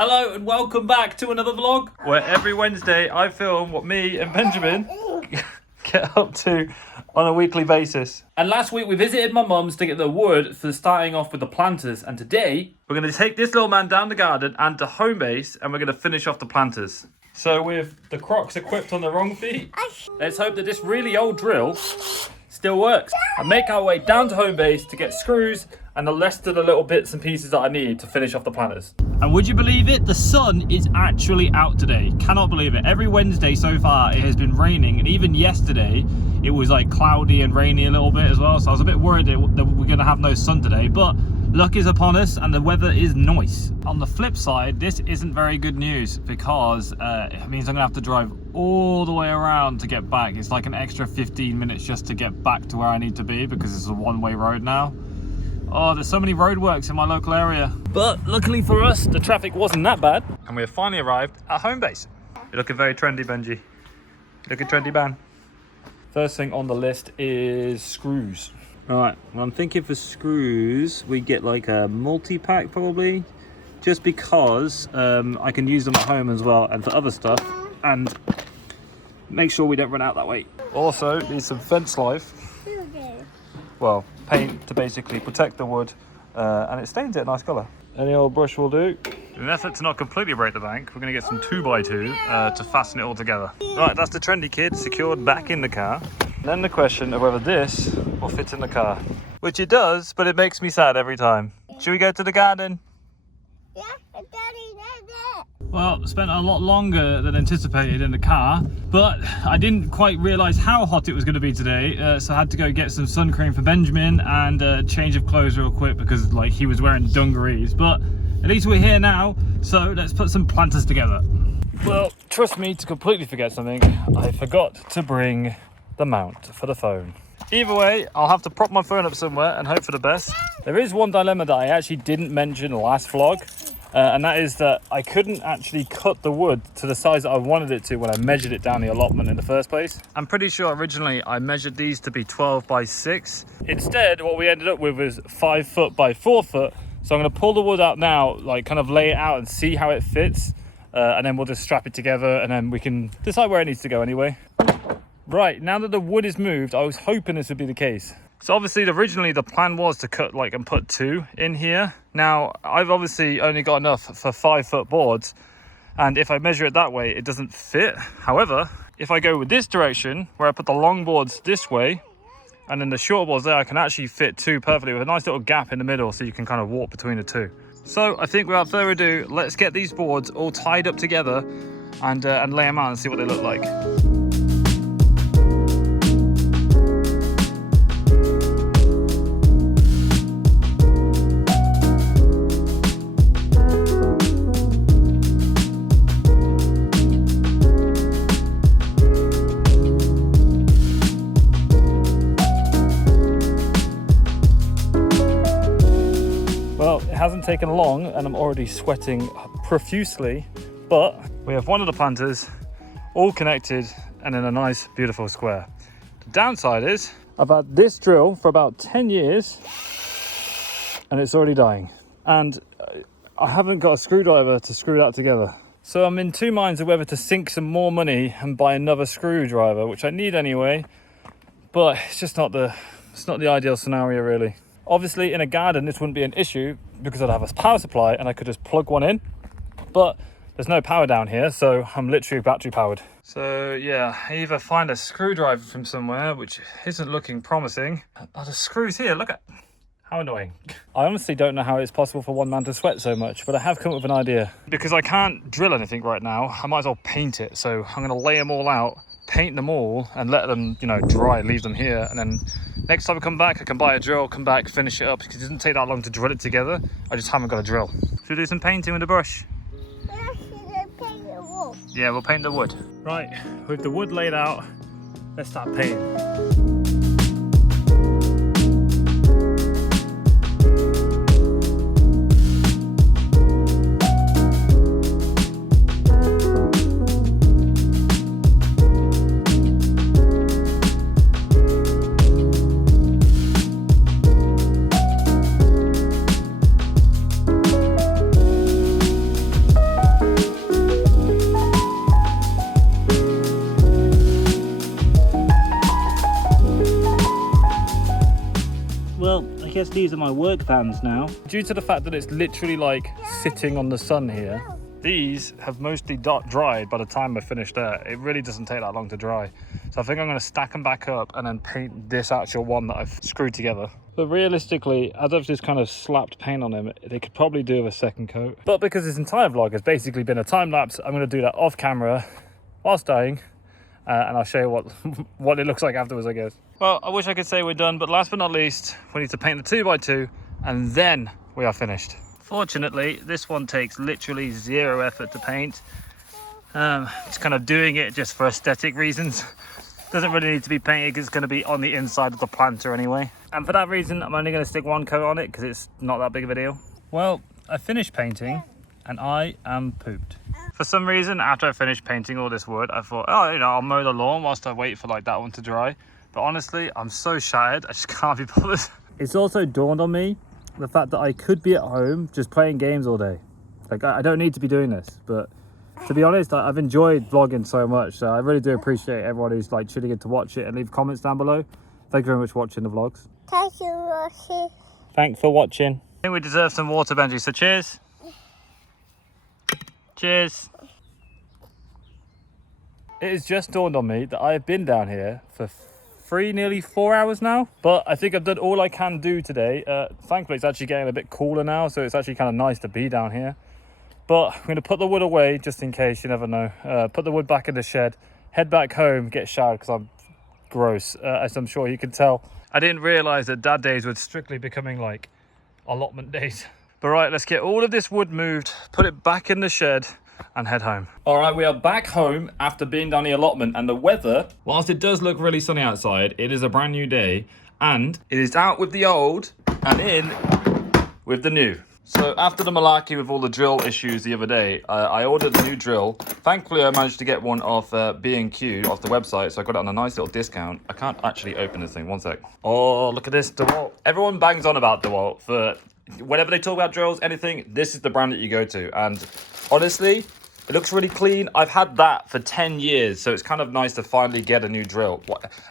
Hello and welcome back to another vlog where every Wednesday I film what me and Benjamin get up to on a weekly basis. And last week we visited my mum's to get the wood for starting off with the planters, and today we're going to take this little man down the garden and to home base and we're going to finish off the planters. So with the Crocs equipped on the wrong feet, let's hope that this really old drill still works and make our way down to home base to get screws and the rest of the little bits and pieces that I need to finish off the planters. And would you believe it? The sun is actually out today. Cannot believe it. Every Wednesday so far it has been raining, and even yesterday it was like cloudy and rainy a little bit as well. So I was a bit worried that we're going to have no sun today, but luck is upon us and the weather is nice. On the flip side, this isn't very good news because it means I'm going to have to drive all the way around to get back. It's like an extra 15 minutes just to get back to where I need to be because it's a one-way road now. Oh, there's so many roadworks in my local area. But luckily for us, the traffic wasn't that bad. And we have finally arrived at home base. You're looking very trendy, Benji. Looking trendy, man. First thing on the list is screws. Right, well, I'm thinking for screws, we get like a multi-pack probably. Just because I can use them at home as well and for other stuff. And make sure we don't run out that way. Also, need some fence life. Well, paint to basically protect the wood and it stains it a nice colour. Any old brush will do. In an effort to not completely break the bank, we're going to get some 2x2 to fasten it all together. Right, that's the trendy kid secured back in the car. Then the question of whether this will fit in the car. Which it does, but it makes me sad every time. Should we go to the garden? Yeah, Daddy, that's it. Well, spent a lot longer than anticipated in the car, but I didn't quite realise how hot it was going to be today, so I had to go get some sun cream for Benjamin and a change of clothes real quick because like he was wearing dungarees. But at least we're here now, so let's put some planters together. Well, trust me to completely forget something. I forgot to bring the mount for the phone. Either way, I'll have to prop my phone up somewhere and hope for the best. There is one dilemma that I actually didn't mention last vlog. And that is that I couldn't actually cut the wood to the size that I wanted it to when I measured it down the allotment in the first place. I'm pretty sure originally I measured these to be 12 by 6. Instead, what we ended up with was 5 foot by 4 foot. So I'm going to pull the wood out now, like kind of lay it out and see how it fits. And then we'll just strap it together and then we can decide where it needs to go anyway. Right, now that the wood is moved, I was hoping this would be the case. So obviously originally the plan was to cut like and put 2 in here. Now I've obviously only got enough for 5 foot boards, and if I measure it that way it doesn't fit. However, if I go with this direction where I put the long boards this way and then the short boards there, I can actually fit 2 perfectly with a nice little gap in the middle so you can kind of walk between the 2. So I think without further ado, let's get these boards all tied up together and lay them out and see what they look like. Well, it hasn't taken long and I'm already sweating profusely, but we have one of the planters all connected and in a nice, beautiful square. The downside is I've had this drill for about 10 years and it's already dying. And I haven't got a screwdriver to screw that together. So I'm in 2 minds of whether to sink some more money and buy another screwdriver, which I need anyway, but it's just not the ideal scenario really. Obviously in a garden this wouldn't be an issue because I'd have a power supply and I could just plug one in, but there's no power down here, so I'm literally battery powered. So yeah, I either find a screwdriver from somewhere, which isn't looking promising. Oh, the screws here, look at how annoying. I honestly don't know how it's possible for one man to sweat so much, but I have come up with an idea. Because I can't drill anything right now, I might as well paint it. So I'm gonna lay them all out, paint them all and let them, dry, leave them here, and then next time I come back I can buy a drill, come back, finish it up, because it doesn't take that long to drill it together. I just haven't got a drill. Should we do some painting with a brush? Yeah, we'll paint the wood. Right, with the wood laid out, let's start painting. guess these are my work vans now. Due to the fact that it's literally like sitting on the sun here, these have mostly dried by the time I finished there. It really doesn't take that long to dry. So I think I'm going to stack them back up and then paint this actual one that I've screwed together. But realistically, as I've just kind of slapped paint on them, they could probably do with a second coat. But because this entire vlog has basically been a time lapse, I'm going to do that off camera whilst dying. And I'll show you what it looks like afterwards, I guess. Well, I wish I could say we're done, but last but not least, we need to paint the 2x2 and then we are finished. Fortunately, this one takes literally zero effort to paint. Just kind of doing it just for aesthetic reasons. Doesn't really need to be painted because it's going to be on the inside of the planter anyway. And for that reason, I'm only going to stick one coat on it because it's not that big of a deal. Well, I finished painting and I am pooped. For some reason, after I finished painting all this wood, I thought, oh, you know, I'll mow the lawn whilst I wait for like that one to dry. But honestly, I'm so shattered, I just can't be bothered. It's also dawned on me the fact that I could be at home just playing games all day. Like, I don't need to be doing this, but to be honest, I've enjoyed vlogging so much, so I really do appreciate everyone who's like tuning in to watch it and leave comments down below. Thank you very much for watching the vlogs. Thank you, Rosie. Thanks for watching. I think we deserve some water, Benji, so cheers. Cheers. It has just dawned on me that I have been down here for nearly 4 hours now, but I think I've done all I can do today. Thankfully, it's actually getting a bit cooler now, so it's actually kind of nice to be down here. But I'm going to put the wood away just in case, you never know. Put the wood back in the shed, head back home, get showered because I'm gross, as I'm sure you can tell. I didn't realise that dad days were strictly becoming like allotment days. But right, let's get all of this wood moved, put it back in the shed and head home. All right, we are back home after being down the allotment, and the weather, whilst it does look really sunny outside, it is a brand new day and it is out with the old and in with the new. So after the malarkey with all the drill issues the other day, I ordered a new drill. Thankfully, I managed to get one off B&Q off the website, so I got it on a nice little discount. I can't actually open this thing, one sec. Oh, look at this DeWalt. Everyone bangs on about DeWalt for whenever they talk about drills, anything, this is the brand that you go to. And honestly, it looks really clean. I've had that for 10 years, so it's kind of nice to finally get a new drill.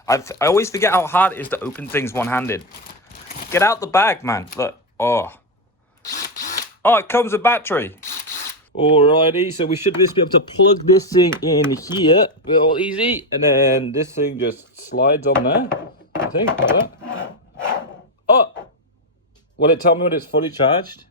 I always forget how hard it is to open things one-handed. Get out the bag, man. Look, oh, it comes with battery. Alrighty, so we should just be able to plug this thing in here real easy, and then this thing just slides on there, I think, like that. Oh, will it tell me when it's fully charged?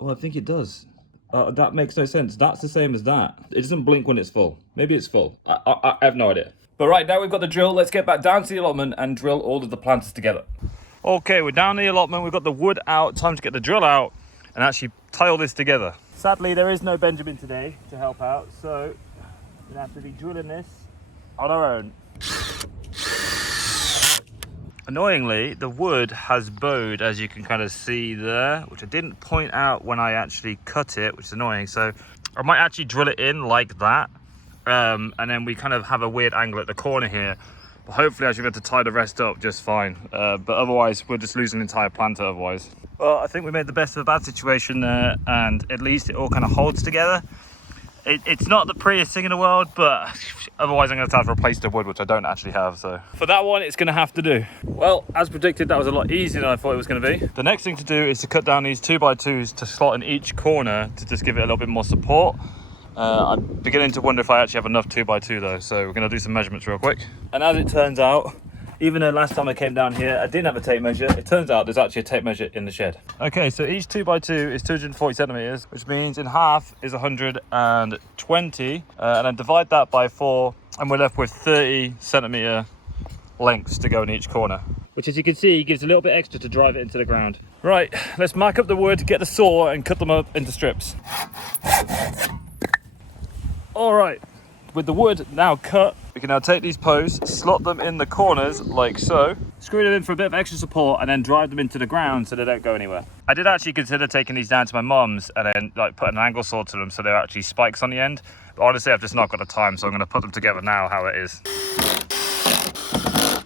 Oh, I think it does. That makes no sense. That's the same as that. It doesn't blink when it's full. Maybe it's full. I have no idea. But right, now we've got the drill. Let's get back down to the allotment and drill all of the planters together. Okay, we're down the allotment. We've got the wood out. Time to get the drill out and actually tie all this together. Sadly, there is no Benjamin today to help out, so we're gonna have to be drilling this on our own. Annoyingly, the wood has bowed, as you can kind of see there, which I didn't point out when I actually cut it, which is annoying. So I might actually drill it in like that, and then we kind of have a weird angle at the corner here. But hopefully I should be able to tie the rest up just fine. But otherwise, we'll just lose an entire planter otherwise. Well, I think we made the best of a bad situation there, and at least it all kind of holds together. It's not the prettiest thing in the world, but otherwise I'm going to have to replace the wood, which I don't actually have. So for that one, it's going to have to do. Well, as predicted, that was a lot easier than I thought it was going to be. The next thing to do is to cut down these 2x2s to slot in each corner to just give it a little bit more support. I'm beginning to wonder if I actually have enough 2x2 though, so we're going to do some measurements real quick. And as it turns out, even though last time I came down here I didn't have a tape measure, it turns out there's actually a tape measure in the shed. Okay, so each 2x2 is 240 centimeters, which means in half is 120, and then divide that by 4 and we're left with 30 centimeter lengths to go in each corner, which, as you can see, gives a little bit extra to drive it into the ground. Right, let's mark up the wood, get the saw and cut them up into strips. All right, with the wood now cut, we can now take these posts, slot them in the corners like so, screw them in for a bit of extra support, and then drive them into the ground so they don't go anywhere. I did actually consider taking these down to my mum's and then like putting an angle saw to them so they're actually spikes on the end. But honestly, I've just not got the time, so I'm going to put them together now how it is.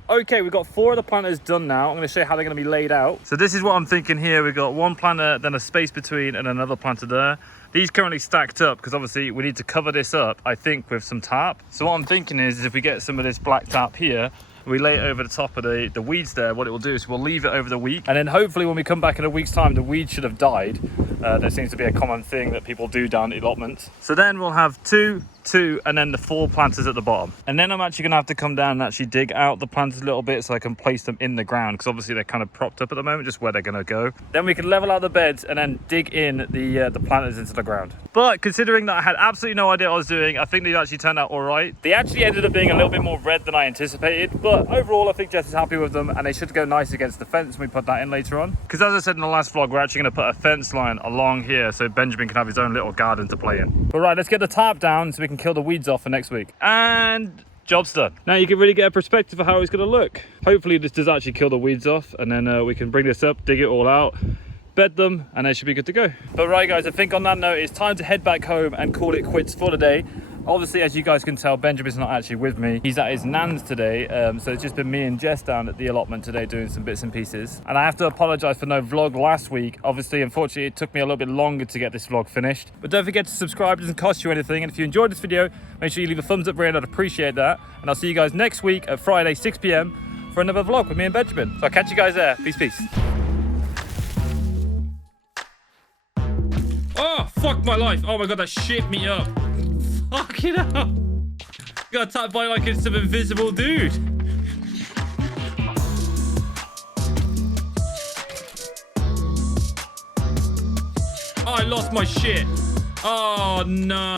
Okay, we've got 4 of the planters done now. I'm going to show you how they're going to be laid out. So this is what I'm thinking here. We've got one planter, then a space between, and another planter there. These currently stacked up because obviously we need to cover this up, I think, with some tarp. So what I'm thinking is if we get some of this black tarp here, we lay it over the top of the weeds there. What it will do is we'll leave it over the week, and then hopefully when we come back in a week's time, the weeds should have died. There seems to be a common thing that people do down at allotments. So then we'll have two, and then the 4 planters at the bottom. And then I'm actually gonna have to come down and actually dig out the planters a little bit so I can place them in the ground, because obviously they're kind of propped up at the moment, just where they're gonna go. Then we can level out the beds and then dig in the planters into the ground. But considering that I had absolutely no idea what I was doing, I think they actually turned out all right. They actually ended up being a little bit more red than I anticipated, but overall I think Jess is happy with them, and they should go nice against the fence when we put that in later on. Because as I said in the last vlog, we're actually gonna put a fence line along here so Benjamin can have his own little garden to play in. But right, let's get the tarp down so we can kill the weeds off for next week. And job's done. Now you can really get a perspective of how it's gonna look. Hopefully this does actually kill the weeds off, and then we can bring this up, dig it all out, bed them, and they should be good to go. But right guys, I think on that note, it's time to head back home and call it quits for the day. Obviously, as you guys can tell, Benjamin's not actually with me. He's at his nan's today, so it's just been me and Jess down at the allotment today doing some bits and pieces. And I have to apologise for no vlog last week. Obviously, unfortunately, it took me a little bit longer to get this vlog finished. But don't forget to subscribe, it doesn't cost you anything. And if you enjoyed this video, make sure you leave a thumbs up, Brian, I'd appreciate that. And I'll see you guys next week at Friday, 6 PM for another vlog with me and Benjamin. So I'll catch you guys there. Peace, peace. Oh, fuck my life. Oh my God, that shit me up. Fucking hell. Got attacked by like some invisible dude. Oh, I lost my shit. Oh no.